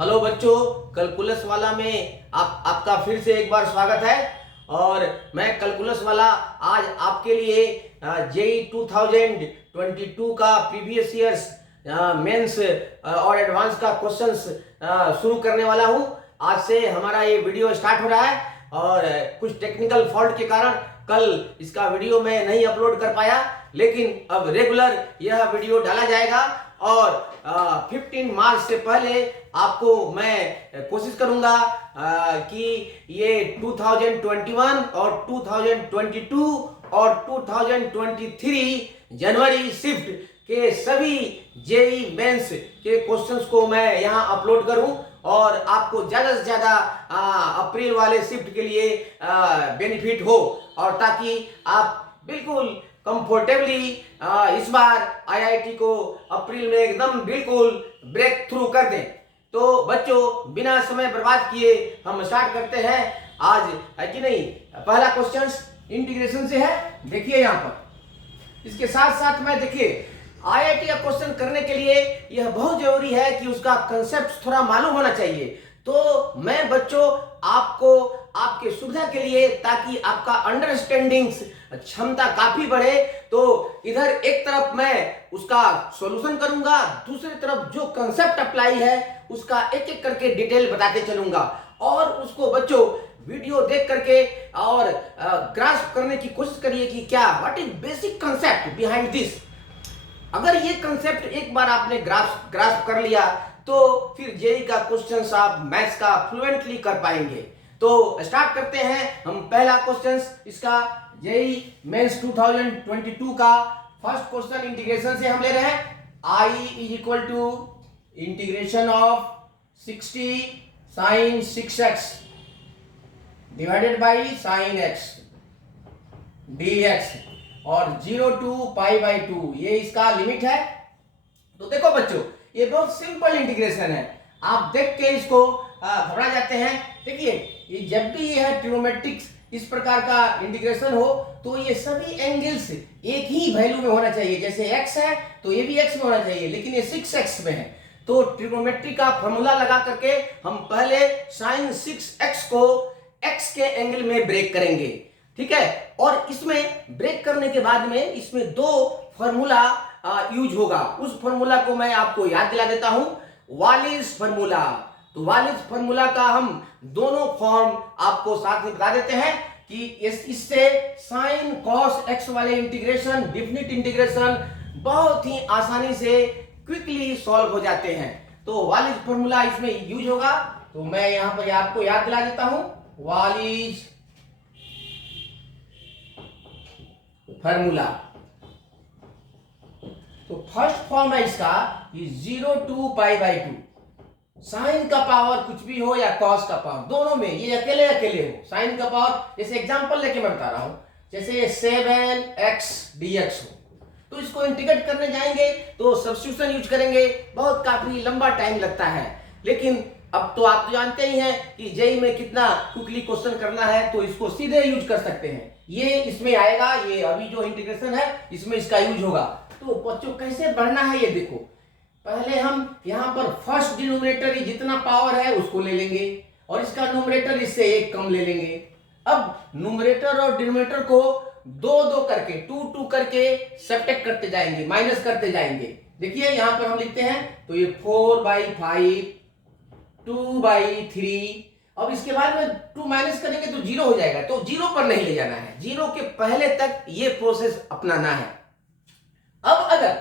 Hello बच्चों, calculus वाला में आपका फिर से एक बार स्वागत है। और मैं कैलकुलस वाला आज आपके लिए जेई 2022 का प्रीवियस ईयर्स मेंस और एडवांस का क्वेश्चंस शुरू करने वाला हूं। आज से हमारा ये वीडियो स्टार्ट हो रहा है और कुछ टेक्निकल फॉल्ट के कारण कल इसका वीडियो मैं नहीं अपलोड कर पाया, लेकिन अब रेगुलर यह वीडियो डाला जाएगा और 15 मार्च से पहले आपको मैं कोशिश करूंगा कि ये 2021 और 2022 और 2023 जनवरी शिफ्ट के सभी जेई मेंस के क्वेश्चंस को मैं यहां अपलोड करूं और आपको ज्यादा से ज्यादा अप्रैल वाले शिफ्ट के लिए बेनिफिट हो, और ताकि आप बिल्कुल कंफर्टेबली इस बार आईआईटी को अप्रैल में एकदम बिल्कुल ब्रेक थ्रू कर दें। तो बच्चों, बिना समय बर्बाद किए हम स्टार्ट करते हैं आज, है कि नहीं। पहला क्वेश्चन इंटीग्रेशन से है, देखिए यहाँ पर। इसके साथ साथ में देखिए, आईआईटी का क्वेश्चन करने के लिए यह बहुत जरूरी है कि उसका कंसेप्ट थोड़ा मालूम होना चाहिए। तो मैं बच्चों आपको आपके सुविधा के लिए, ताकि आपका अंडरस्टैंडिंग क्षमता काफी बढ़े, तो इधर एक तरफ मैं उसका सॉल्यूशन करूंगा, दूसरी तरफ जो कंसेप्ट अप्लाई है उसका एक एक करके डिटेल बताते चलूंगा। और उसको बच्चों वीडियो देख करके और ग्रास्प करने की कोशिश करिए कि क्या what is basic concept behind this. अगर ये कंसेप्ट एक बार आपने ग्रास्प कर लिया तो फिर जेई का क्वेश्चन आप मैथ्स का फ्लुएंटली कर पाएंगे। तो स्टार्ट करते हैं हम पहला क्वेश्चन इसका, जेई मेंस 2022 का फर्स्ट क्वेश्चन इंटीग्रेशन से हम ले रहे हैं। I is equal to integration of 60 sine 6x divided by sine x dx और 0 टू पाई बाई 2, ये इसका लिमिट है। तो देखो बच्चों, ये बहुत सिंपल इंटीग्रेशन है। आप देख के इसको घबरा जाते हैं। देखिए, ये जब भी ये है ट्रिग्नोमेट्रिक्स इस प्रकार का इंटीग्रेशन हो तो ये सभी एंगल्स एक ही वैल्यू में होना चाहिए। जैसे x है तो ये भी x में होना चाहिए, लेकिन ये 6x में है। तो ट्रिग्नोमेट्री का फॉर्मूला लगा करके हम पहले साइन 6x को x के एंगल में ब्रेक करेंगे, ठीक है। और इसमें ब्रेक करने के बाद में इसमें दो फॉर्मूला यूज होगा। उस फॉर्मूला को मैं आपको याद दिला देता हूं, वालिस फॉर्मूला। तो वालिस फॉर्मूला का हम दोनों फॉर्म आपको साथ में बता देते हैं कि इससे साइन कॉस एक्स वाले इंटीग्रेशन, डेफिनिट इंटीग्रेशन बहुत ही आसानी से क्विकली सॉल्व हो जाते हैं। तो वालिस फॉर्मूला इसमें यूज होगा। तो मैं यहां पर आपको याद दिला देता हूं, वालिस फॉर्मूला। तो फर्स्ट फॉर्म है इसका 0 टू पाई बाई 2, साइन का पावर कुछ भी हो या कॉस का पावर, दोनों में ये अकेले अकेले हो। साइन का पावर, जैसे एग्जांपल लेके मैं बता रहा हूं, जैसे 7x dx हो, तो इसको इंटीग्रेट करने जाएंगे तो सब्स्टिट्यूशन यूज करेंगे, बहुत काफी लंबा टाइम लगता है। लेकिन अब तो आप जानते ही हैं कि जेई में कितना क्विकली क्वेश्चन करना है, तो इसको सीधे यूज कर सकते हैं। ये इसमें आएगा, ये अभी जो इंटीग्रेशन है इसमें इसका यूज होगा। तो बच्चों कैसे बढ़ना है ये देखो। पहले हम यहाँ पर फर्स्ट डिनोमिनेटर जितना पावर है उसको ले लेंगे और इसका न्यूमरेटर इससे एक कम ले लेंगे। अब न्यूमरेटर और डिनोमिनेटर को दो दो करके, टू टू करके सब्ट्रैक्ट करते जाएंगे, माइनस करते जाएंगे। देखिए यहाँ पर हम लिखते हैं, तो ये 4/5, 2/3। अब इसके बाद में 2 माइनस करेंगे तो 0 हो जाएगा। तो 0 पर नहीं ले जाना है, 0 के पहले तक ये प्रोसेस अपनाना है। अब अगर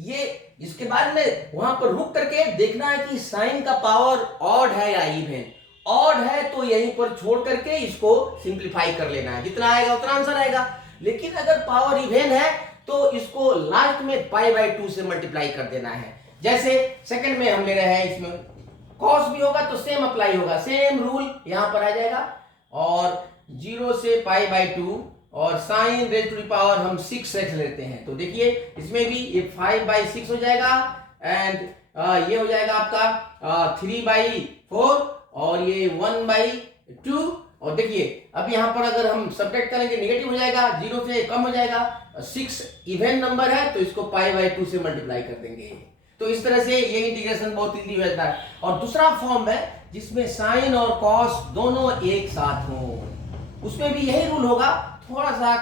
ये इसके बाद में वहां पर रुक करके देखना है कि साइन का पावर ऑड है या इवन। ऑड है तो यहीं पर छोड़ करके इसको सिंपलीफाई कर लेना है, जितना आएगा उतना आंसर आएगा। लेकिन अगर पावर इवन है तो इसको लास्ट में पाई बाई 2 से मल्टीप्लाई कर देना है। जैसे सेकंड में हम ले रहे हैं, इसमें कॉस भी होगा तो सेम अप्लाई होगा, सेम रूल यहां पर आ जाएगा। और 0 से पाई बाई 2 और sine raise to the power हम 6x लेते हैं। तो देखिए इसमें भी ये 5/6 हो जाएगा एंड ये हो जाएगा आपका 3/4 और ये 1/2। और देखिए अब यहाँ पर अगर हम सब्ट्रैक्ट करेंगे नेगेटिव हो जाएगा, 0 से कम हो जाएगा। 6 इवन नंबर है तो इसको पाई बाई 2 से मल्टीप्लाई कर देंगे। तो इस तरह से ये इंटीग्रेशन बहुत इजी हो जाता है। और दूसरा फॉर्म है जिसमें साइन और कॉस दोनों एक साथ हो, उसमें भी यही रूल होगा, थोड़ा सा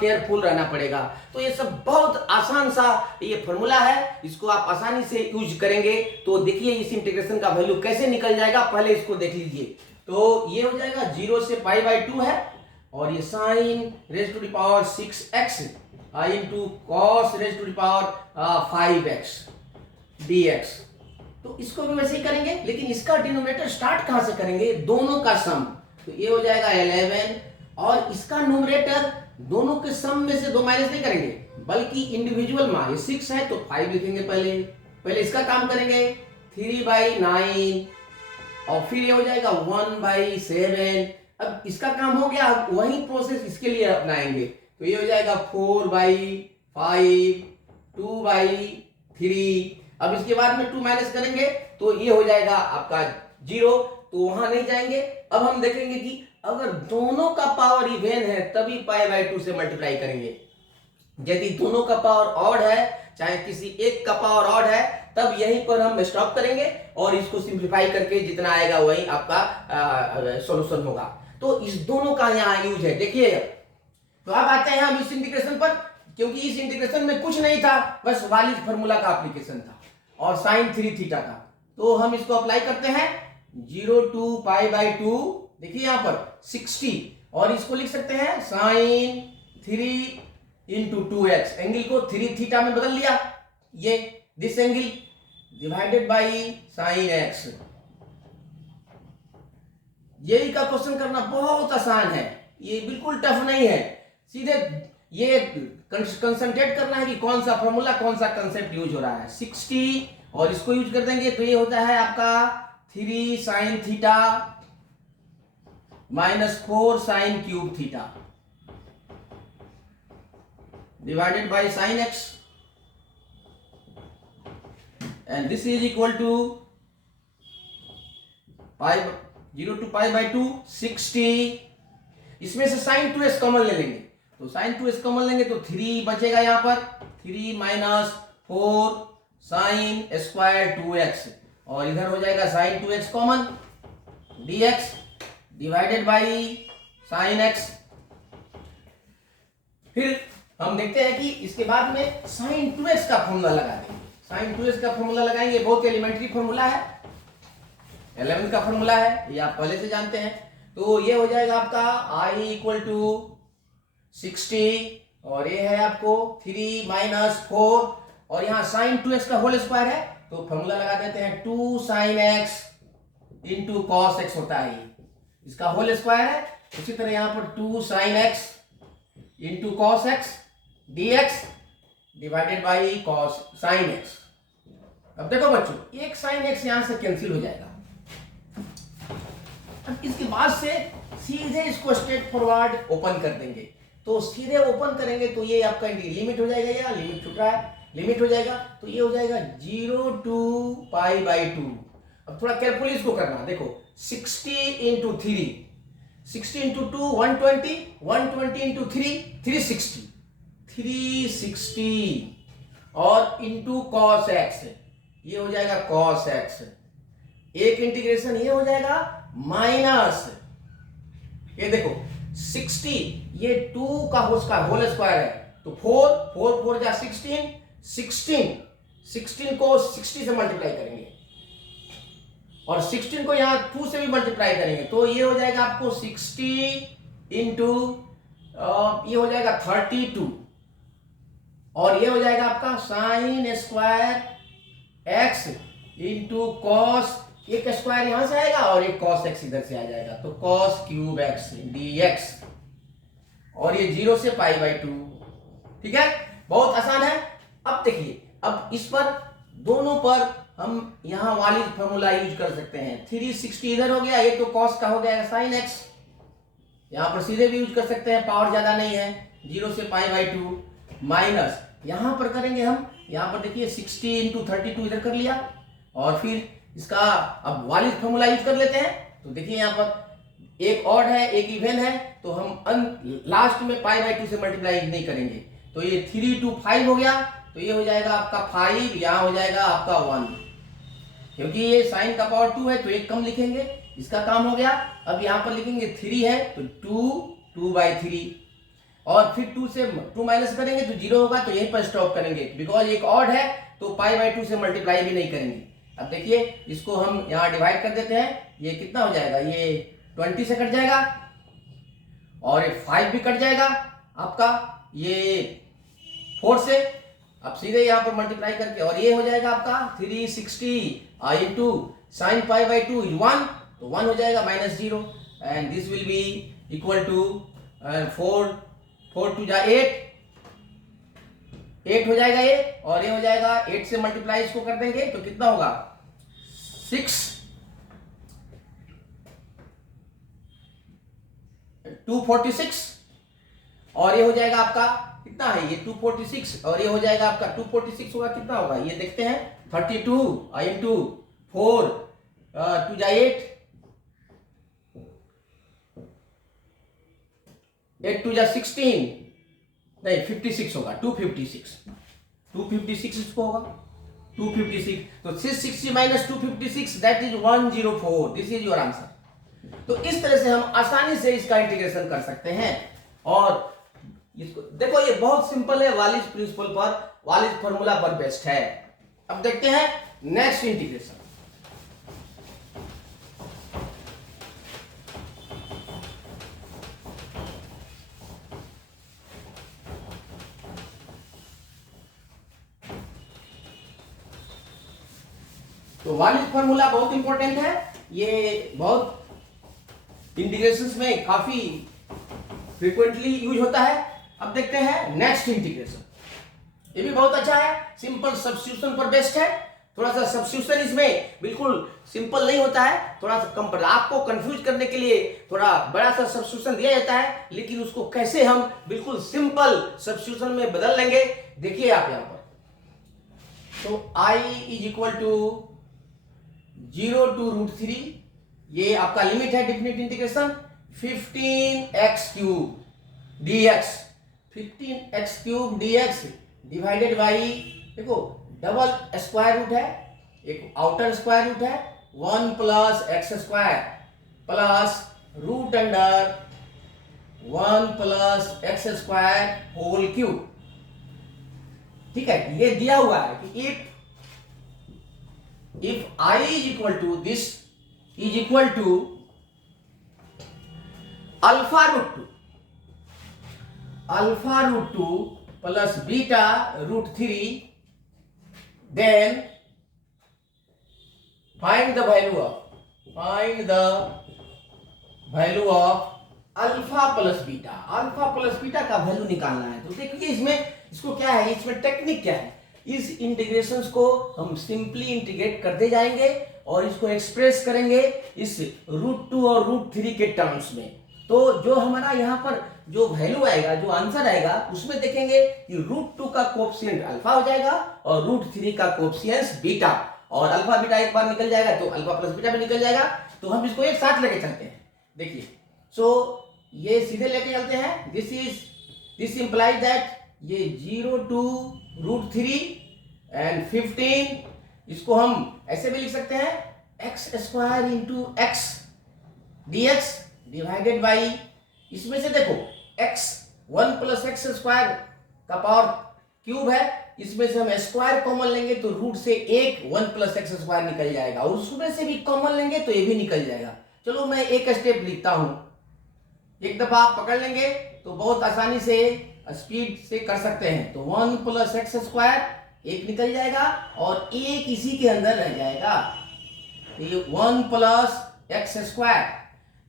केयरफुल रहना पड़ेगा। तो ये सब बहुत आसान सा ये फॉर्मूला है, इसको आप आसानी से यूज करेंगे। तो देखिए इस इंटीग्रेशन का वैल्यू कैसे निकल जाएगा, पहले इसको देख लीजिए। तो ये हो जाएगा 0 से π/2 है, और ये sine raise to the power 6x into cos raise to the power 5x dx। तो इसको भी वैसे ही करेंगे, लेकिन इसका डिनोमिनेटर स्टार्ट कहां से करेंगे, दोनों का सम। तो ये हो जाएगा 11, और इसका न्यूमरेटर दोनों के सम में से 2 माइनस नहीं करेंगे, बल्कि इंडिविजुअल में। ये 6 है तो 5 लिखेंगे, पहले इसका काम करेंगे 3/9, और फिर ये हो जाएगा 1/7। अब इसका काम हो गया, अब वही प्रोसेस इसके लिए अपनाएंगे। तो ये हो जाएगा 4/5, 2/3। अब इसके बाद में 2 माइनस करेंगे तो ये हो जाएगा आपका 0, तो वहां नहीं जाएंगे। अब हम देखेंगे कि अगर दोनों का पावर इवन है तभी π/2 से मल्टीप्लाई करेंगे। यदि दोनों का पावर ऑड है, चाहे किसी एक का पावर ऑड है, तब यहीं पर हम स्टॉप करेंगे और इसको सिंप्लीफाई करके जितना आएगा वही आपका सॉल्यूशन होगा। तो इस दोनों का यहाँ यूज है। देखिए, तो अब आते हैं हम इस इंटीग्रेशन पर, क्योंकि इस इंटीग्रेशन में कुछ नहीं था, बस वालिज फार्मूला का एप्लीकेशन था और sin 3 थीटा का। तो हम इसको अप्लाई करते हैं 0 to π/2, देखिए यहां पर 60, और इसको लिख सकते हैं sin 3 into 2x। एंगल को 3 थीटा में बदल लिया, ये this angle divided by sin x। यही का क्वेश्चन करना बहुत आसान है, ये बिल्कुल टफ नहीं है। सीधे ये कंसंट्रेट करना है कि कौन सा फॉर्मूला, कौन सा कंसेप्ट यूज हो रहा है। 60 और इसको यूज कर देंगे तो ये होता है आपका 3 sin theta minus 4 sin cube theta divided by sin x, and this is equal to 0 to π/2 60। इसमें से sin 2x कॉमन ले लेंगे, तो sin 2x कॉमन लेंगे तो 3 बचेगा यहां पर, 3 माइनस 4 sin स्क्वायर 2x, और इधर हो जाएगा sin 2x common dx divided by sin x। फिर हम देखते हैं कि इसके बाद में sin 2x का फॉर्मूला लगा देंगे। sin 2x का फॉर्मूला लगाएंगे, बहुत एलिमेंट्री फॉर्मूला है, 11 का फॉर्मूला है, ये आप पहले से जानते हैं। तो ये हो जाएगा आपका i इक्वल टू 60, और ये है आपको 3 माइनस 4, और यहाँ sin 2x का होल स्क्वायर है, तो फॉर्मूला लगा देते हैं 2 sin x into cos x होता है, इसका होल स्क्वायर है। उसी तरह यहाँ पर 2 sin x into cos x dx divided by cos sin x। अब देखो बच्चों, एक sin x यहां से कैंसिल हो जाएगा। अब इसके बाद से सीधे इसको स्ट्रेट फॉरवर्ड ओपन कर देंगे, तो सीधे ओपन करेंगे तो ये आपका लिमिट हो जाएगा, या लिमिट छूट रहा है, लिमिट हो जाएगा, तो ये हो जाएगा 0 to π/2। अब थोड़ा केयरफुली इसको करना, देखो 60 इंटू 3, 60 इंटू 2 120, 120 इंटू 3 360, 360, और इंटू कॉस x, ये हो जाएगा कॉस x। एक इंटीग्रेशन ये हो जाएगा माइनस, ये देखो 60, ये 2 का होल स्क्वायर है, तो 4 4 जा 16 को 60 से मल्टीप्लाई करेंगे, और 16 को यहां 2 से भी मल्टीप्लाई करेंगे, तो ये हो जाएगा आपको 60 इंटू ये हो जाएगा 32, और ये हो जाएगा आपका sine square x into cos, एक स्क्वायर यहां से आएगा और एक cos x इधर से आ जाएगा, तो cos क्यूब x dx, और ये 0 से π/2। ठीक है, बहुत आसान है। अब देखिए, अब इस पर दोनों पर हम यहां वाली फॉर्मूला यूज कर सकते हैं। 360 इधर हो गया, ये तो cos का हो गया sin x, यहां पर सीधे भी यूज कर सकते हैं, पावर ज्यादा नहीं है, 0 से π/2 माइनस यहां पर करेंगे हम, यहां पर देखिए 60 इंटू 32 इधर कर लिया, और फिर इसका अब वालिद फॉर्मूला यूज कर लेते हैं। तो देखिए यहाँ पर एक ऑड है एक इवन है, तो हम लास्ट में π/2 से मल्टीप्लाई नहीं करेंगे, तो ये 3 to 5 हो गया, तो तो ये हो जाएगा आपका 5, यहाँ हो जाएगा आपका 1, क्योंकि ये साइन का पावर 2 है तो एक कम लिखेंगे, इसका काम हो गया। अब यहाँ पर लिखेंगे 3 है तो 2/3, और फिर 2 से 2 माइनस करेंगे तो 0 होगा, तो यहीं पर स्टॉप करेंगे, बिकॉज एक ऑड है तो पाई/2 से मल्टीप्लाई भी नहीं करेंगे। अब देखिए इसको हम यहाँ डिवाइड कर देते हैं, ये कितना हो जाएगा, ये 20 से कट जाएगा, और ये 5 भी कट जाएगा आपका ये 4 से। अब सीधे यहाँ पर मल्टीप्लाई करके, और ये हो जाएगा आपका 360 इंटू साइन पाई/2 इज 1, तो 1 हो जाएगा -0, and this will be equal to 4 2 जा 8 हो जाएगा ये, और ये हो जाएगा 8 से मल्टीप्लाई इसको कर देंगे तो कितना होगा 6 246, और ये हो जाएगा आपका कितना है, ये 246, और ये हो जाएगा आपका 246 होगा, कितना होगा ये देखते हैं, 32 इंटू 4 2 जा 8 2 जा 16, नहीं 56 होगा, 256 इसको होगा 256, तो 660 minus 256 that is 104, this is your answer. तो इस तरह से हम आसानी से इसका इंटीग्रेशन कर सकते हैं, और इसको देखो ये बहुत सिंपल है, वालिस प्रिंसिपल पर, वालिस फॉर्मूला पर बेस्ड है। अब देखते हैं नेक्स्ट इंटीग्रेशन। तो वालिस फॉर्मूला बहुत इंपॉर्टेंट है, ये बहुत इंटीग्रेशंस में काफी फ्रीक्वेंटली यूज होता है। अब देखते हैं नेक्स्ट इंटीग्रेशन, ये भी बहुत अच्छा है, सिंपल सब्स्टिट्यूशन पर बेस्ड है। थोड़ा सा सब्स्टिट्यूशन इसमें बिल्कुल सिंपल नहीं होता है, थोड़ा सा कम, आपको कंफ्यूज करने के लिए थोड़ा बड़ा सा सब्स्टिट्यूशन दिया जाता है, लेकिन उसको कैसे हम बिल्कुल सिंपल सब्स्टिट्यूशन में बदल लेंगे, देखिए आप यहाँ पर। तो I is equal to 0 to √3, ये आपका लिमिट है definite integration, 15x³ dx, 15x³ dx divided by, देखो डबल स्क्वायर रूट है, एक आउटर स्क्वायर रूट है, 1 + x² plus root under 1 + x² whole cube. ठीक है, ये दिया हुआ है कि if I is equal to this is equal to α√2 plus β√3, then find the value of alpha plus beta का वैल्यू निकालना है। तो देखिए इसमें, इसको क्या है, इसमें टेक्निक क्या है, इस इंटीग्रेशंस को हम सिंपली इंटीग्रेट करते जाएंगे और इसको एक्सप्रेस करेंगे इस √2 और √3 के टर्म्स में। तो जो हमारा यहाँ पर जो वैल्यू आएगा, जो आंसर आएगा, उसमें देखेंगे कि √2 का कोएफिशिएंट अल्फा हो जाएगा और √3 का कोएफिशिएंट बीटा, और अल्फा बीटा एक बार निकल जाएगा तो अल्फा प्लस बीटा भी निकल जाएगा। तो हम इसको एक साथ लेके चलते हैं, देखिए। सो ये सीधे लेके चलते हैं, दिस इंप्लाइज दैट ये 0 to √3 एंड 15, इसको हम ऐसे भी लिख सकते हैं, x² into x dx divided by, इसमें से देखो x 1 + x² का पावर क्यूब है, इसमें से हम स्क्वायर कॉमन लेंगे तो रूट से एक 1 + x² निकल जाएगा, और उसमें से भी कॉमन लेंगे तो ये भी निकल जाएगा। चलो मैं एक स्टेप लिखता हूं, एक दफा आप पकड़ लेंगे तो बहुत आसानी से स्पीड से कर सकते हैं। तो 1 + x² एक निकल जाएगा और एक इसी के अंदर रह जाएगा, तो ये 1 + x²।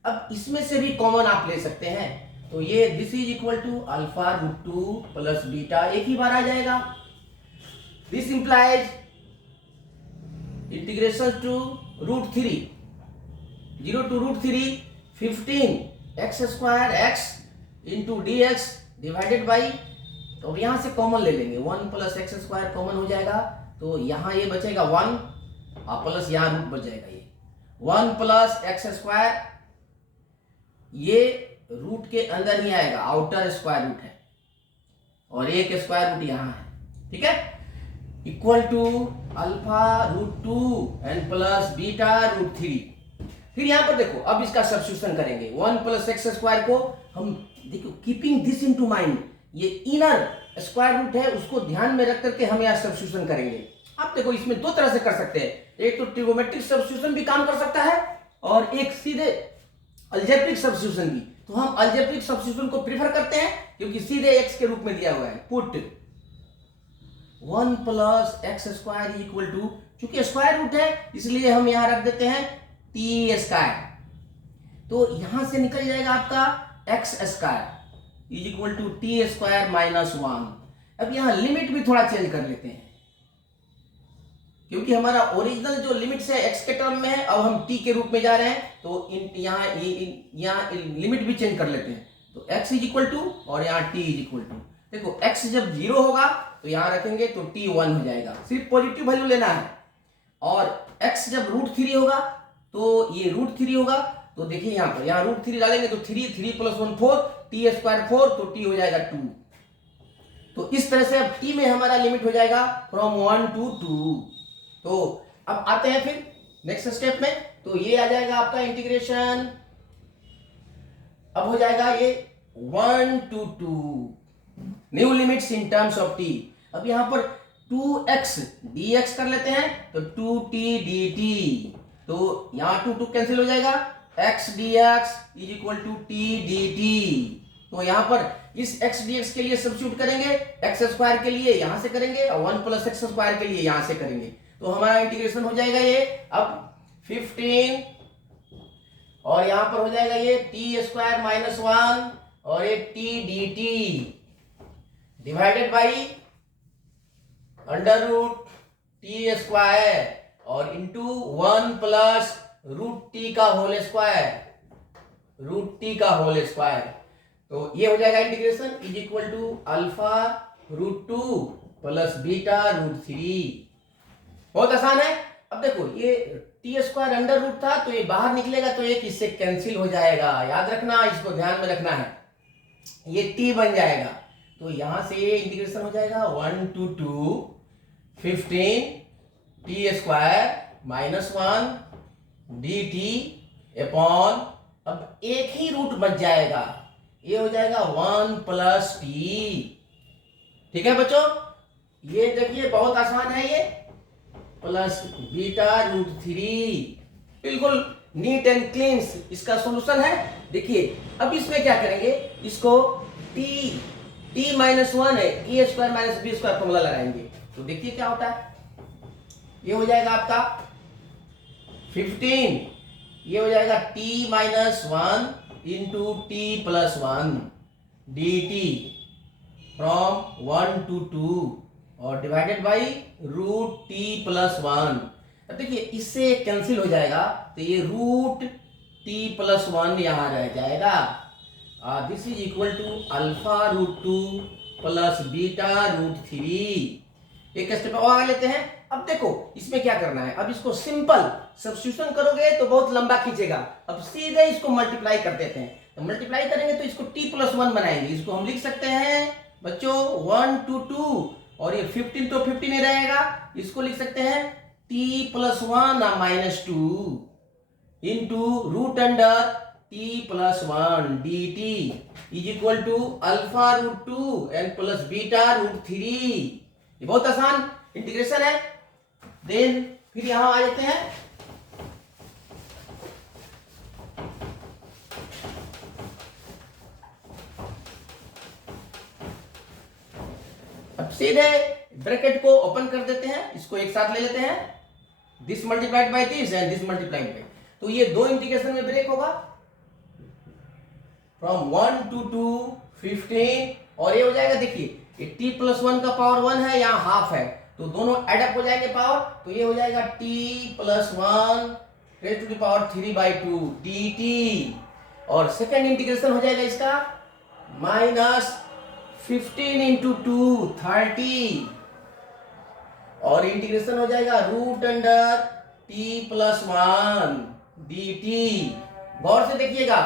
अब इसमें से भी कॉमन आप ले सकते हैं, तो ये this is equal to α√2 plus beta एक ही बार आ जाएगा। This implies integration to √3, 0 to √3 15x² x into dx divided by, तो यहां से कॉमन ले लेंगे, 1 + x² कॉमन हो जाएगा, तो यहां ये बचेगा 1 और प्लस यहां रूट बच जाएगा, ये 1 + x², ये रूट के अंदर ही आएगा, आउटर स्क्वायर रूट है, और एक स्क्वायर रूट यहां है। ठीक है, equal to alpha root 2 and plus beta root 3। फिर यहां पर देखो, अब इसका सब्स्टिट्यूशन करेंगे। 1 प्लस एक्स स्क्वायर को हम देखो, कीपिंग दिस इनटू माइंड, ये इनर स्क्वायर रूट है, उसको ध्यान में रख करके हम यहाँ सब्स्टिट्यूशन करेंगे। आप देखो, इसमें दो तरह से कर सकते हैं, एक तो ट्रिगोमेट्रिक सब्स्टिट्यूशन भी काम कर सकता है और एक सीधे अलजेब्रिक सब्स्टिट्यूशन भी। तो हम अलजेब्रिक सब्स्टिट्यूशन को प्रीफर करते हैं क्योंकि सीधे एक्स के रूप में दिया हुआ है। Put 1 plus x square equal to, चूंकि स्क्वायर रूट है इसलिए हम यहां रख देते हैं टी स्क्वायर। तो यहां से निकल जाएगा आपका x square is equal to t square minus 1। अब यहां लिमिट भी थोड़ा चेंज कर लेते हैं क्योंकि हमारा ओरिजिनल जो लिमिट है एक्स के टर्म में है, अब हम टी के रूप में जा रहे हैं तो यहाँ लिमिट भी चेंज कर लेते हैं। तो x इज इक्वल टू और यहाँ t इज इक्वल टू, देखो x जब 0 होगा तो यहाँ रखेंगे तो t 1 हो जाएगा, सिर्फ पॉजिटिव वैल्यू लेना है। और x जब √3 होगा तो ये √3 होगा, तो देखिए यहाँ पर यहाँ √3 डालेंगे तो 3 प्लस 1 4, टी स्क्वायर 4, तो t हो जाएगा 2। तो इस तरह से अब t में हमारा लिमिट हो जाएगा फ्रॉम 1 to 2। तो अब आते हैं फिर नेक्स्ट स्टेप में, तो ये आ जाएगा आपका इंटीग्रेशन, अब हो जाएगा ये 1 to 2 new limits in terms of t। अब यहां पर 2x dx कर लेते हैं तो 2t dt, तो यहां 2 कैंसिल हो जाएगा, x dx is equal to t dt। तो यहां पर इस x dx के लिए सब्स्टिट्यूट करेंगे, x स्क्वायर के लिए यहां से करेंगे और 1 प्लस एक्स स्क्वायर के लिए यहां से करेंगे, तो हमारा इंटीग्रेशन हो जाएगा ये अब 15 और यहां पर हो जाएगा ये टी स्क्वायर माइनस 1 और ये t d t divided by under root t square और इंटू 1 प्लस रूट टी का होल स्क्वायर, तो ये हो जाएगा integration is equal to alpha √2 plus beta √3। बहुत आसान है। अब देखो ये टी स्क्वायर अंडर रूट था तो ये बाहर निकलेगा तो एक इससे कैंसिल हो जाएगा, याद रखना, इसको ध्यान में रखना है, ये टी बन जाएगा। तो यहां से ये इंटीग्रेशन हो जाएगा 1 to 2 15 T square minus 1 d T upon, अब एक ही रूट बच जाएगा, ये हो जाएगा 1 प्लस टी। ठीक है बच्चों, ये देखिए बहुत आसान है, ये प्लस बीटा √3, बिल्कुल नीट एंड क्लीन इसका सॉल्यूशन है। देखिए अब इसमें क्या करेंगे, इसको t माइनस 1 है, A square minus B square formula लगाएंगे, तो देखिए क्या होता है, ये हो जाएगा आपका 15, ये हो जाएगा t minus 1 into t plus 1 d t from 1 to 2 और divided by root t plus 1। अब देखिए इससे कैंसिल हो जाएगा तो ये रूट टी प्लस 1 यहां रह जाएगा, this is equal to alpha √2 plus beta √3। एक स्टेप और आगे लेते हैं। अब देखो इसमें क्या करना है, अब इसको सिंपल सब्स्टिट्यूशन करोगे तो बहुत लंबा खींचेगा, अब सीधे इसको मल्टीप्लाई कर देते हैं, तो मल्टीप्लाई करेंगे तो इसको t प्लस 1 बनाएंगे, इसको हम लिख सकते हैं बच्चों 1 to 2 और ये 15 तो 15 ही रहेगा, इसको लिख सकते हैं t plus 1 minus 2 into root under t plus 1 d t is equal to alpha √2 and plus beta √3। ये बहुत आसान इंटीग्रेशन है। देन फिर यहां आ जाते हैं, अब सीधे ब्रैकेट को ओपन कर देते हैं, इसको एक साथ ले लेते हैं, this multiplied by this and this multiplied by, तो ये दो इंटीग्रेशन में ब्रेक होगा फ्रॉम 1 to 2 15 और ये हो जाएगा, देखिए ये t प्लस 1 का पावर 1 है, यहाँ हाफ है, तो दोनों एडअप हो जाएंगे पावर, तो ये हो जाएगा t plus 1 raise to the power 3/2 dt और सेकेंड इंटीग्रेशन हो जाएगा इसका माइनस 15 इंटू 2 30 और इंटीग्रेशन हो जाएगा root under t plus 1 dt। गौर से देखिएगा,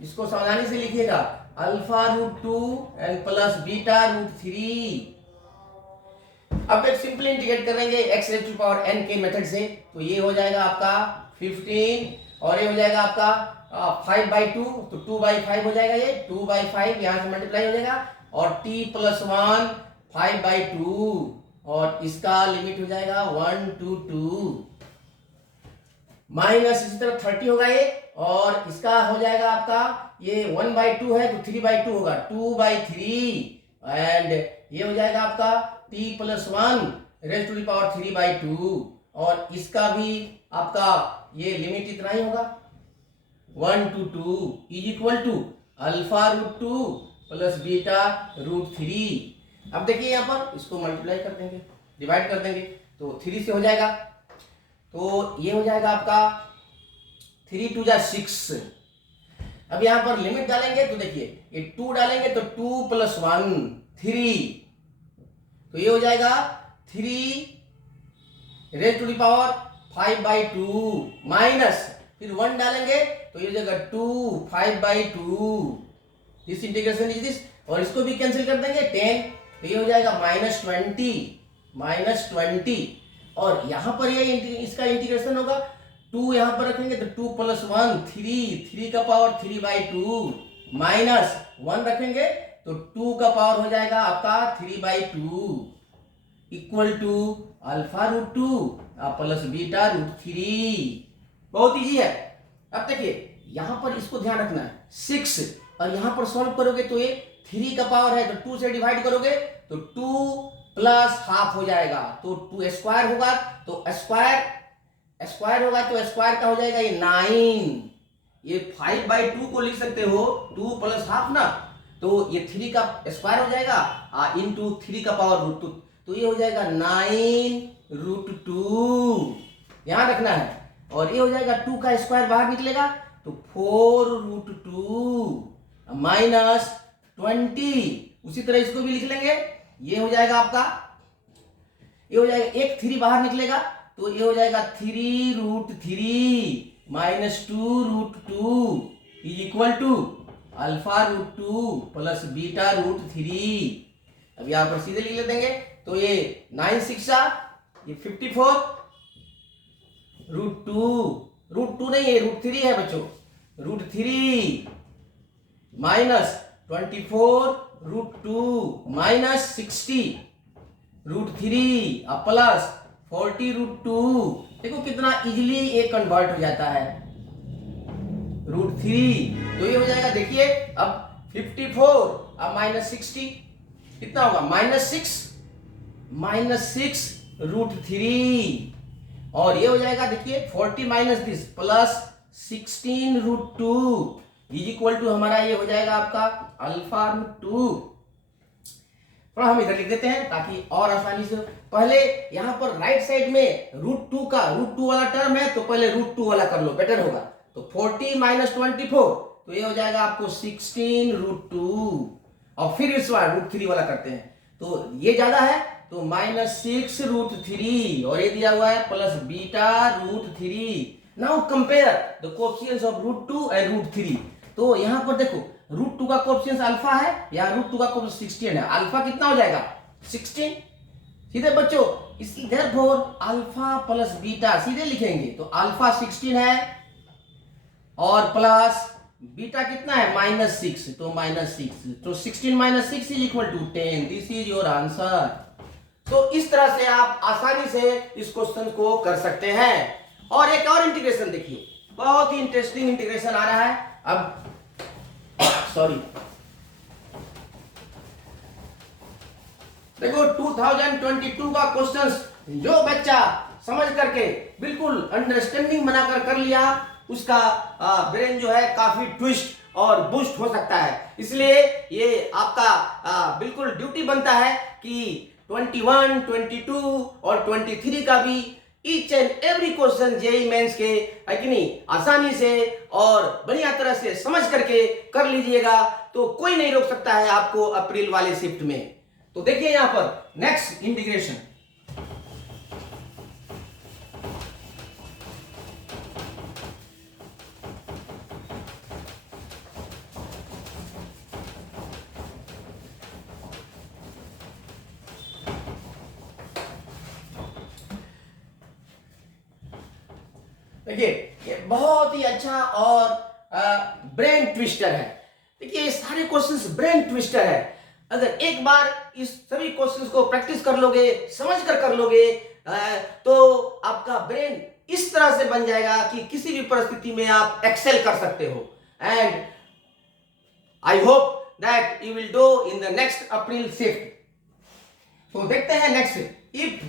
इसको सावधानी से लिखिएगा, अल्फा √2 एंड प्लस बीटा √3। अब एक सिंपल इंटीग्रेट करेंगे x raise to power n के मेथड से, तो ये हो जाएगा आपका 15 और ये हो जाएगा आपका 5/2, तो 2/5 हो जाएगा, ये 2/5 यहाँ से मल्टीप्लाई हो जाएगा और t + 1 5/2 और इसका लिमिट हो जाएगा 1 to 2 माइनस इसी तरह 30 होगा ये और इसका हो जाएगा आपका ये 1/2 है तो 3/2 होगा 2/3 एंड ये हो जाएगा आपका t + 1 raise to the power 3/2 और इसका भी आपका ये लिमिट इतना ही होगा 1 to 2 इज इक्वल टू α√2 + β√3। अब देखिए यहाँ पर इसको मल्टीप्लाई कर देंगे, डिवाइड कर देंगे तो 3 से हो जाएगा, तो ये हो जाएगा आपका 3 2 जा 6। अब यहाँ पर लिमिट डालेंगे तो देखिए ये 2 डालेंगे तो 2 + 1 3, तो ये हो जाएगा 3 raise to the power 5/2 minus फिर 1 डालेंगे तो ये हो जाएगा 2 5/2 दिस इंटीग्रेशन इज दिस और इसको भी कैंसिल कर देंगे 10, तो ये हो जाएगा -20 और यहाँ पर ये इसका इंटीग्रेशन होगा 2 यहाँ पर रखेंगे तो 2 + 1 3 का पावर 3/2 माइनस 1 रखेंगे तो 2 का पावर हो जाएगा आपका 3/2 इक्वल टू α√2 + β√3। बहुत इजी है। अब देखिए यहाँ पर इसको ध्यान रखना है 6 और यहाँ पर सॉल्व करोगे तो ये 3 का पावर है तो 2 से डिवाइड करोगे तो 2 + ½ हो जाएगा तो 2 स्क्वायर होगा तो स्क्वायर होगा तो स्क्वायर का हो जाएगा ये 9। ये 5/2 को लिख सकते हो 2 + ½ ना, तो ये 3 का स्क्वायर हो जाएगा इनटू 3 का पावर √2 तो ये हो जाएगा 9√2 ध्यान रखना है और ये हो जाएगा 2 का स्क्वायर बाहर निकलेगा तो 4√2 माइनस 20। उसी तरह इसको भी लिख लेंगे, ये हो जाएगा आपका ये हो जाएगा एक 3 बाहर निकलेगा तो ये हो जाएगा 3√3 माइनस 2√2 इज इक्वल टू α√2 + β√3। अब यहाँ पर सीधे लिख ले देंगे तो ये 9 6 ये 54 √2 नहीं है √3 है बच्चों √3 माइनस 24 √2 माइनस 60 √3 प्लस 40 √2। देखो कितना इजीली ये कन्वर्ट हो जाता है √3 तो ये हो जाएगा देखिए अब 54 अब माइनस 60 कितना होगा -6 √3 और ये हो जाएगा देखिए 40 minus this plus 16 √2 is equal to हमारा ये हो जाएगा आपका α√2। थोड़ा हम इधर लिख देते हैं ताकि और आसानी से, पहले यहाँ पर राइट साइड में √2 वाला टर्म है तो पहले √2 वाला कर लो बेटर होगा, तो 40 माइनस 24 तो ये हो जाएगा आपको 16 √2 और फिर इस बार √3 वाला करते हैं तो ये ज्यादा है तो -6 √3 और ये दिया हुआ है plus β√3। Now compare the coefficients of √2 and √3। तो यहाँ पर देखो √2 का कोएफिशिएंट अल्फा है या √2 का कोएफिशिएंट 16 है, अल्फा कितना हो जाएगा 16 सीधे बच्चों इसी देयरफॉर अल्फा प्लस बीटा सीधे लिखेंगे तो अल्फा 16 है और प्लस बीटा कितना है -6 तो -6 तो 16 - 6 is equal to 10। This is your answer. तो इस तरह से आप आसानी से इस क्वेश्चन को कर सकते हैं। और एक और इंटीग्रेशन देखिए, बहुत ही इंटरेस्टिंग इंटीग्रेशन आ रहा है। अब सॉरी देखो 2022 का क्वेश्चन जो बच्चा समझ करके बिल्कुल अंडरस्टैंडिंग बनाकर कर लिया उसका ब्रेन जो है काफी ट्विस्ट और बूस्ट हो सकता है। इसलिए ये आपका बिल्कुल ड्यूटी बनता है कि 21, 22 और 23 का भी each and every question JEE Mains के है कि नहीं आसानी से और बढ़िया तरह से समझ करके कर लीजिएगा, तो कोई नहीं रोक सकता है आपको अप्रैल वाले शिफ्ट में। तो देखिए यहां पर नेक्स्ट इंटीग्रेशन, देखिए ये बहुत ही अच्छा और ब्रेन ट्विस्टर है। देखिए ये सारे क्वेश्चंस ब्रेन ट्विस्टर है। अगर एक बार इस सभी क्वेश्चंस को प्रैक्टिस कर लोगे, समझ कर लोगे, तो आपका ब्रेन इस तरह से बन जाएगा कि किसी भी परिस्थिति में आप एक्सेल कर सकते हो। And I hope that you will do in the next April shift. तो देखते हैं next. If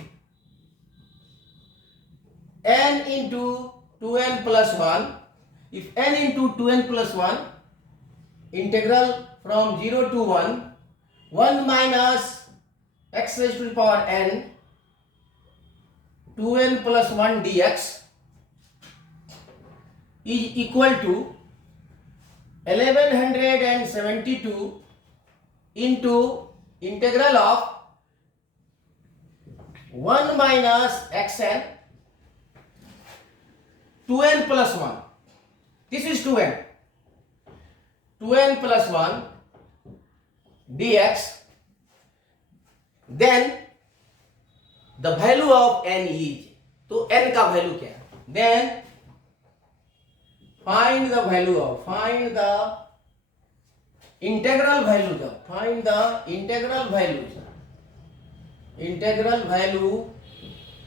n into 2n plus 1, if n into 2n plus 1, integral from 0 to 1 minus x raised to the power n 2n plus 1 dx is equal to 1172 into integral of 1 minus xn 2n plus 1. This is 2n. 2n plus 1 dx. Then the value of n is, तो n का value क्या है? Then find the value of, find the integral value, find the integral value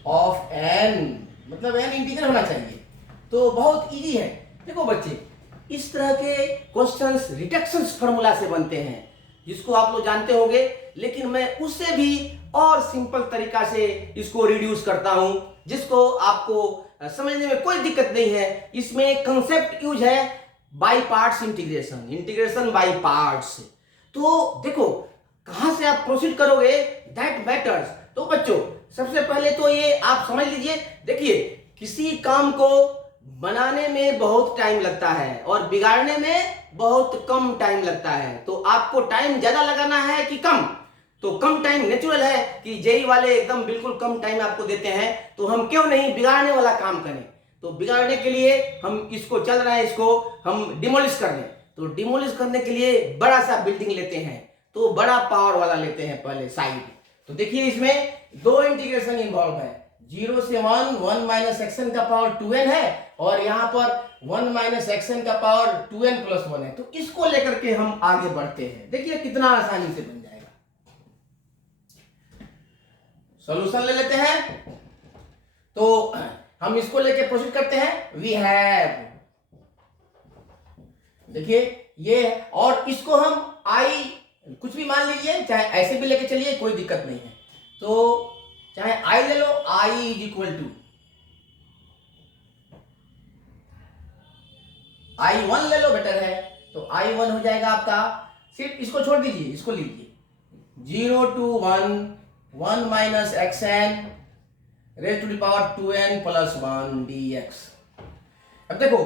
of n, मतलब n integral होना चाहिए। तो बहुत easy है। देखो बच्चे, इस तरह के क्वेश्चंस रिडक्शंस फार्मूला से बनते हैं, जिसको आप लोग जानते होंगे, लेकिन मैं उससे भी और सिंपल तरीका से इसको रिड्यूस करता हूं, जिसको आपको समझने में कोई दिक्कत नहीं है। इसमें कंसेप्ट यूज है by parts integration, integration by parts. तो देखो कहां से आप प्रोसीड करोगे, दैट मैटर्स। तो बच्चों सबसे पहले तो ये आप समझ लीजिए। देखिए किसी काम को बनाने में बहुत टाइम लगता है और बिगाड़ने में बहुत कम टाइम लगता है। तो आपको टाइम ज्यादा लगाना है कि कम? तो कम टाइम नेचुरल है कि जेई वाले एकदम बिल्कुल कम टाइम आपको देते हैं, तो हम क्यों नहीं बिगाड़ने वाला काम करें। तो बिगाड़ने के लिए हम इसको चल रहा है, इसको हम डिमोलिश कर दें। तो डिमोलिश करने के लिए बड़ा सा बिल्डिंग लेते हैं, तो बड़ा पावर वाला लेते हैं पहले साइड। तो देखिए इसमें दो इंटीग्रेशन इन्वॉल्व है, 0 से 1, 1 माइनस एक्सन का पावर 2n है, और यहाँ पर 1 माइनस एक्सन का पावर 2n प्लस 1 है। तो इसको लेकर के हम आगे बढ़ते हैं। देखिए कितना आसानी से बन जाएगा। सॉल्यूशन ले लेते हैं। तो हम इसको लेके प्रोसीड करते हैं। वी हैव, देखिए ये, और इसको हम आई कुछ भी मान लीजिए, चाहे ऐसे भी लेके चलिए, कोई दिक्कत नहीं है। तो चाहे आई ले लो, आई इज इक्वल टू I1 ले लो, बेटर है। तो I1 हो जाएगा आपका, सिर्फ इसको छोड़ दीजिए, इसको लीजिए 0 to 1, 1 minus xn raise to the power 2n plus 1 dx। अब देखो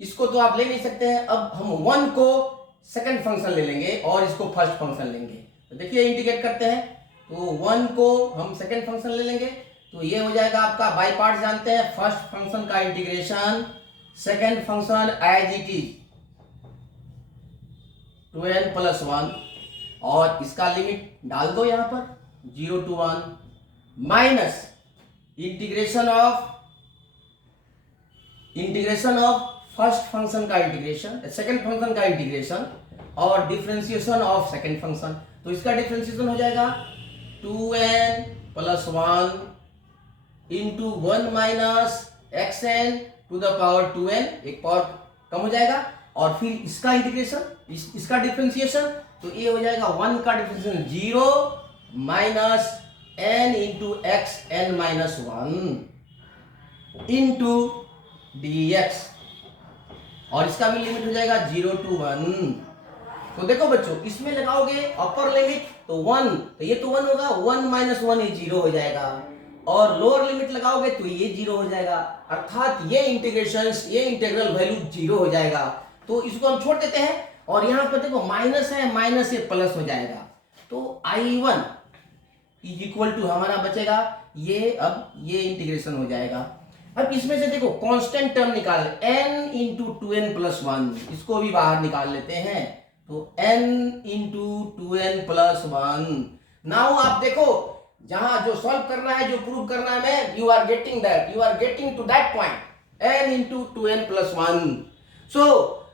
इसको तो आप ले नहीं सकते हैं, अब हम 1 को सेकंड फंक्शन ले लेंगे और इसको फर्स्ट फंक्शन लेंगे। तो देखिए इंटीग्रेट करते हैं, तो 1 को हम सेकंड फंक्शन ले लेंगे, तो ये हो जाएगा आपका, बाय पार्ट जानते हैं, फर्स्ट फंक्शन का integration second function as it is 2n plus 1, और इसका लिमिट डाल दो यहां पर 0 to 1 minus integration of first function का इंटीग्रेशन, सेकेंड फंक्शन का इंटीग्रेशन, और डिफरेंशिएशन ऑफ सेकेंड फंक्शन। तो इसका डिफरेंशिएशन हो जाएगा 2n plus 1 into 1 minus xn to the power 2n, एक पावर कम हो जाएगा, और फिर इसका इंटीग्रेशन, इसका डिफरेंशिएशन, तो ये हो जाएगा 1 का differentiation 0 minus n into x n minus 1 into dx, और इसका भी लिमिट हो जाएगा 0 to 1। तो देखो बच्चों, इसमें लगाओगे अपर लिमिट तो 1, तो ये तो 1 होगा, 1 माइनस 1 ये 0 हो जाएगा, और लोअर लिमिट लगाओगे तो ये 0 हो जाएगा, अर्थात ये इंटीग्रेशंस, ये इंटीग्रल वैल्यू 0 हो जाएगा। तो इसको हम छोड़ देते हैं, और यहां पर देखो माइनस है, माइनस से प्लस हो जाएगा, तो I1 इज इक्वल टू हमारा बचेगा ये, अब ये इंटीग्रेशन हो जाएगा। अब इसमें से देखो कांस्टेंट टर्म निकाल, n इंटू 2n प्लस 1, इसको भी बाहर निकाल लेते हैं, तो n into 2n plus 1। Now आप देखो, जहां जो सॉल्व करना है, जो प्रूव करना है, you are getting that, you are getting to that point. n into 2n plus 1. So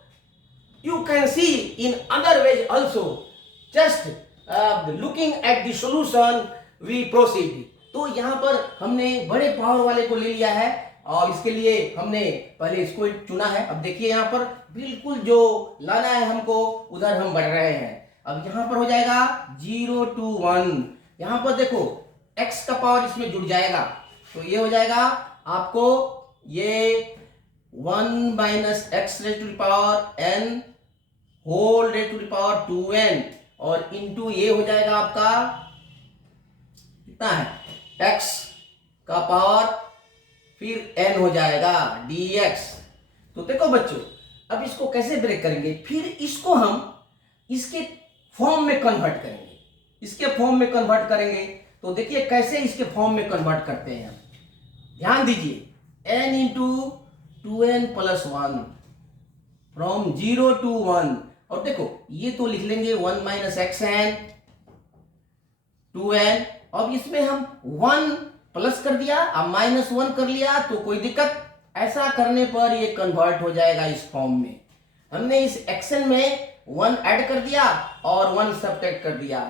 you can see in other ways also. Just looking at the solution we proceed. तो यहाँ पर हमने बड़े पावर वाले को ले लिया है और इसके लिए हमने पहले इसको चुना है। अब देखिए यहाँ पर बिल्कुल जो लाना है हमको उधर हम बढ़ रहे हैं। अब यहाँ पर हो जाएगा 0 to 1। यहाँ पर देखो x का पावर इसमें जुड़ जाएगा तो ये हो जाएगा आपको ये 1 minus x raise to the power n whole raise to the power 2n और इंटू ये हो जाएगा आपका कितना है x का पावर फिर n हो जाएगा dx। तो देखो बच्चों अब इसको कैसे ब्रेक करेंगे, फिर इसको हम इसके फॉर्म में कन्वर्ट करेंगे। इसके फॉर्म में कन्वर्ट करेंगे तो देखिए कैसे इसके फॉर्म में कन्वर्ट करते हैं। ध्यान दीजिए n into 2n plus 1 from 0 to 1 और देखो ये तो लिख लेंगे 1 माइनस एक्स एन 2n। अब इसमें हम 1 प्लस कर दिया अब माइनस 1 कर लिया तो कोई दिक्कत, ऐसा करने पर ये कन्वर्ट हो जाएगा इस फॉर्म में। हमने इस एक्शन में 1 ऐड कर दिया और 1 सब्ट्रैक्ट कर दिया।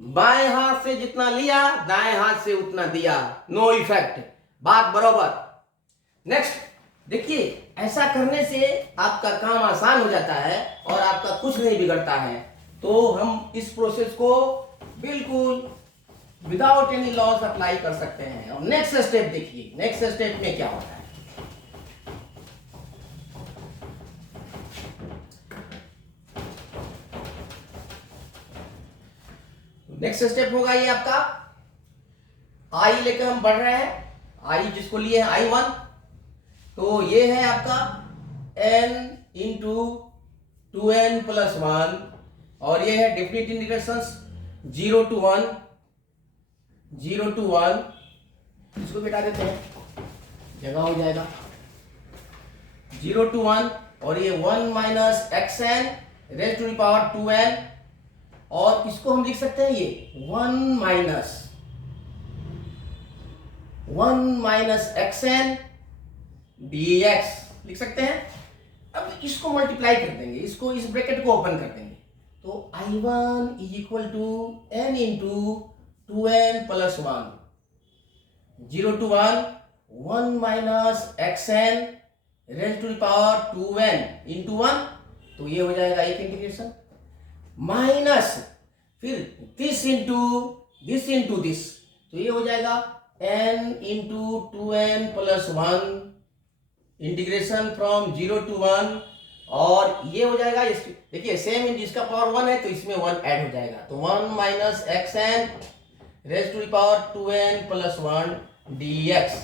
बाएं हाथ से जितना लिया दाएं हाथ से उतना दिया, नो इफेक्ट, बात बरोबर। नेक्स्ट देखिए ऐसा करने से आपका काम आसान हो जाता है और आपका कुछ नहीं बिगड़ता है। तो हम इस प्रोसेस को बिल्कुल विदाउट एनी लॉस अप्लाई कर सकते हैं। और नेक्स्ट स्टेप देखिए, नेक्स्ट स्टेप में क्या होता है। नेक्स्ट स्टेप होगा ये आपका आई लेकर हम बढ़ रहे हैं, आई जिसको लिए है I1, तो ये है आपका n इंटू 2n प्लस 1 और ये है डेफिनेट इंटीग्रेशन 0 to 1, 0 to 1, इसको बिठा देते हैं, जगह हो जाएगा 0 to 1 और ये 1 minus x n raise to the power 2n और इसको हम लिख सकते हैं ये 1 माइनस एक्स एन dx लिख सकते हैं। अब इसको मल्टीप्लाई कर देंगे, इसको इस ब्रैकेट को ओपन कर देंगे तो I1 is equal to n into 2n plus 1 0 to 1 minus x n raise to the power 2n into 1 तो ये हो जाएगा एक इंटीग्रेशन माइनस फिर दिस इंटू दिस तो ये हो जाएगा n into 2n plus 1 integration from 0 to 1 और ये हो जाएगा देखिए सेम जिसका पावर 1 है तो इसमें 1 ऐड हो जाएगा तो 1 minus x n raise to the power 2n plus 1 dx।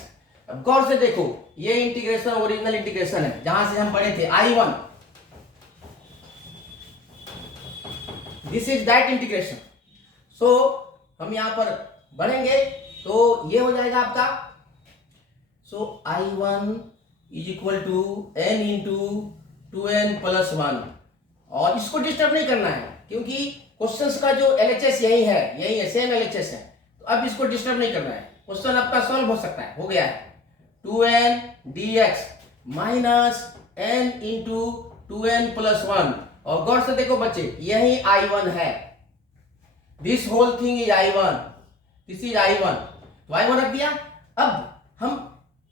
अब गौर से देखो ये इंटीग्रेशन ओरिजिनल इंटीग्रेशन है जहां से हम पढ़े थे I1, this is that integration. So हम यहां पर बढ़ेंगे तो ये हो जाएगा आपका so I1 is equal to n into 2n plus 1 और इसको डिस्टर्ब नहीं करना है क्योंकि क्वेश्चंस का जो LHS यही है सेम LHS है तो अब इसको डिस्टर्ब नहीं करना है, क्वेश्चन आपका सॉल्व हो सकता है, हो गया है 2n dx minus n into 2n plus 1 और गौर से देखो बच्चे यही I1 है, this whole thing is I1, this is I1 तो I1 रख दिया। अब हम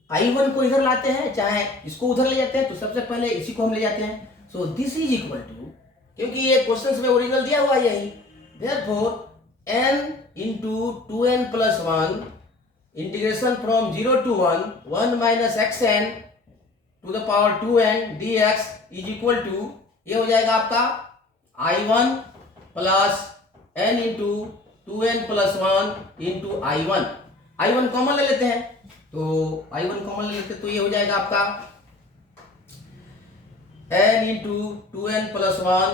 I1 को इधर लाते हैं चाहे इसको उधर ले जाते हैं तो सबसे पहले इसी को हम ले जाते हैं। So this is equal to क्योंकि ये क्वेश्चंस में ओरिजिनल दिया हुआ यही, therefore n into 2n plus 1 integration from 0 to 1 minus x n to the power 2n dx is equal to ये हो जाएगा आपका I1 plus n into 2n plus 1 into I1 common ले लेते हैं तो I1 कॉमन ले लेते तो ये हो जाएगा आपका n into 2n plus 1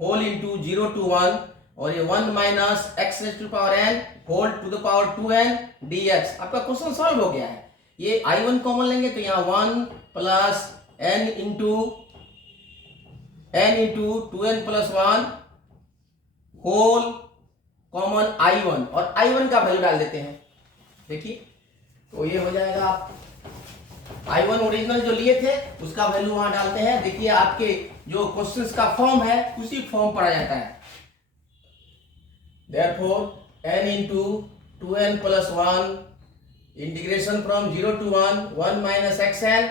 whole into 0 to 1 और ये 1 minus x raise to power n whole to the power 2n dx। आपका क्वेश्चन सॉल्व हो गया है। ये I1 कॉमन लेंगे तो यहाँ 1 plus n into 2n plus 1 whole common I1 और I1 का वैल्यू डाल देते हैं, देखिए तो ये हो जाएगा I1 ओरिजिनल जो लिए थे उसका वैल्यू वहां डालते हैं। देखिए आपके जो क्वेश्चंस का फॉर्म है उसी फॉर्म पर आ जाता है। Therefore n into 2n plus 1 integration from 0 to 1 minus xn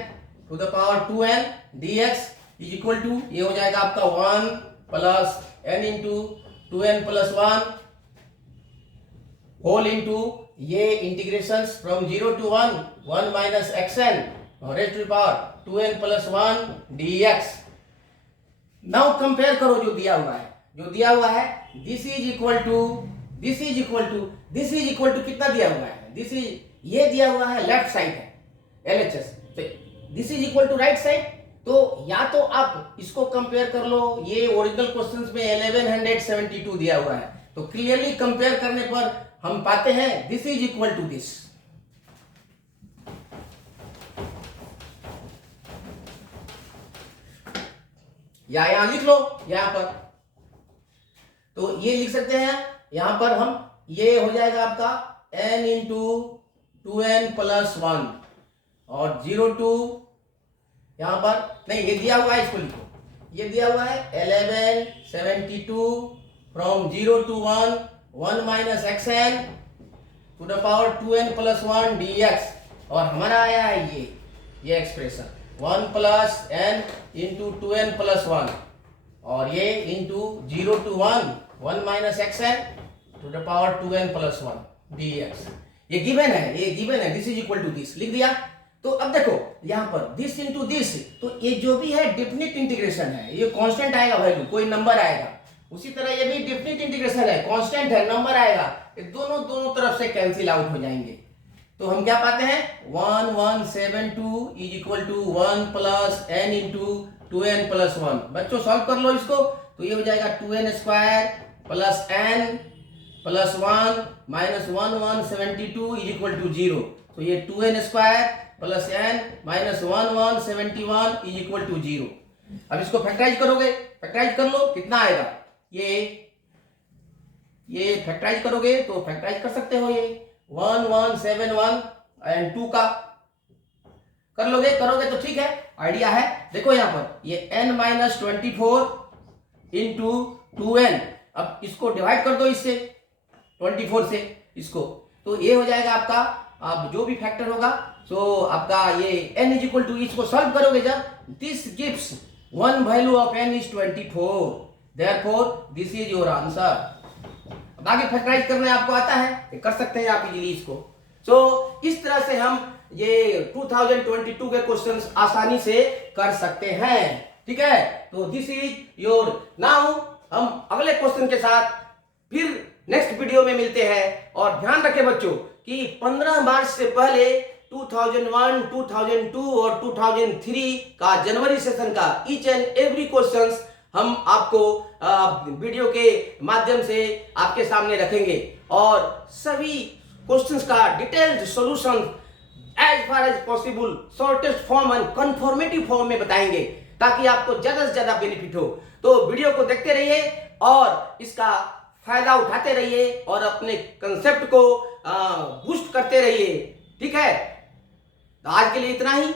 to the power 2n dx is equal to, ये हो जाएगा आपका 1 plus n into 2n plus 1 whole into ये integrations from 0 to 1 minus xn raised to the power 2n plus 1 dx। Now compare करो जो दिया हुआ है दिस इज इक्वल टू कितना दिया हुआ है, दिस इज, ये दिया हुआ है लेफ्ट साइड है LHS, this is equal to right side. तो या तो आप इसको कंपेयर कर लो, ये ओरिजिनल क्वेश्चंस में 1172 दिया हुआ है, तो क्लियरली कंपेयर करने पर हम पाते हैं this is equal to this. या यहां लिख लो, यहां पर तो ये लिख सकते हैं, यहां पर हम, ये हो जाएगा आपका n इंटू 2n प्लस 1 और 0 टू, यहां पर नहीं, ये दिया हुआ है, इसको लिखो, ये दिया हुआ है 1172 from 0 to 1 minus xn to the power 2n plus 1 dx, और हमारा आया है ये expression 1 plus n into 2n plus 1 और ये into 0 to 1 minus xn to the power 2n plus 1 dx। ये गिवन है, this is equal to this लिख दिया। तो अब देखो यहां पर दिस इंटू दिस, तो ये जो भी है डेफिनिट इंटीग्रेशन है, ये कांस्टेंट आएगा वैल्यू, कोई नंबर आएगा। उसी तरह ये भी डेफिनिट इंटीग्रेशन है, कांस्टेंट है, नंबर आएगा, ये दोनों तरफ से कैंसिल आउट हो जाएंगे। तो हम क्या पाते हैं 1172 is equal to 1 plus n into 2n plus 1। बच्चों सॉल्व कर लो इसको, तो ये हो जाएगा 2n square plus n plus 1 minus 1172 is equal to 0। तो ये 2n square plus n minus 1171 is equal to 0। अब इसको फैक्टराइज करोगे, फैक्टराइज कर लो, कितना आएगा, ये फैक्टराइज करोगे तो फैक्टराइज कर सकते हो, ये 1171 एंड 2 का करोगे तो ठीक है, आइडिया है। देखो यहां पर ये n माइनस 24 इंटू 2n, अब इसको डिवाइड कर दो इससे 24 से इसको, तो ये हो जाएगा आपका, अब जो भी फैक्टर होगा तो आपका ये n इज इक्वल टू, इसको सॉल्व करोगे जब, this gives one value of n is 24, therefore this is your answer. आगे फैक्टराइज करना आपको आता है, कर सकते हैं आप इजीली इसको। सो इस तरह से हम ये 2022 के क्वेश्चंस आसानी से कर सकते हैं, ठीक है। तो दिस इज योर, नाउ हम अगले क्वेश्चन के साथ फिर नेक्स्ट वीडियो में मिलते हैं। और ध्यान रखें बच्चों कि 15 मार्च से पहले 2001, 2002 और 2003 का जनवरी सेशन का ईच एंड एवरी क्वेश्चंस हम आपको वीडियो के माध्यम से आपके सामने रखेंगे और सभी क्वेश्चंस का detailed solution as far as possible shortest form and conformative form में बताएंगे, ताकि आपको ज्यादा से ज्यादा बेनिफिट हो। तो वीडियो को देखते रहिए और इसका फायदा उठाते रहिए और अपने कंसेप्ट को बूस्ट करते रहिए, ठीक है। तो आज के लिए इतना ही।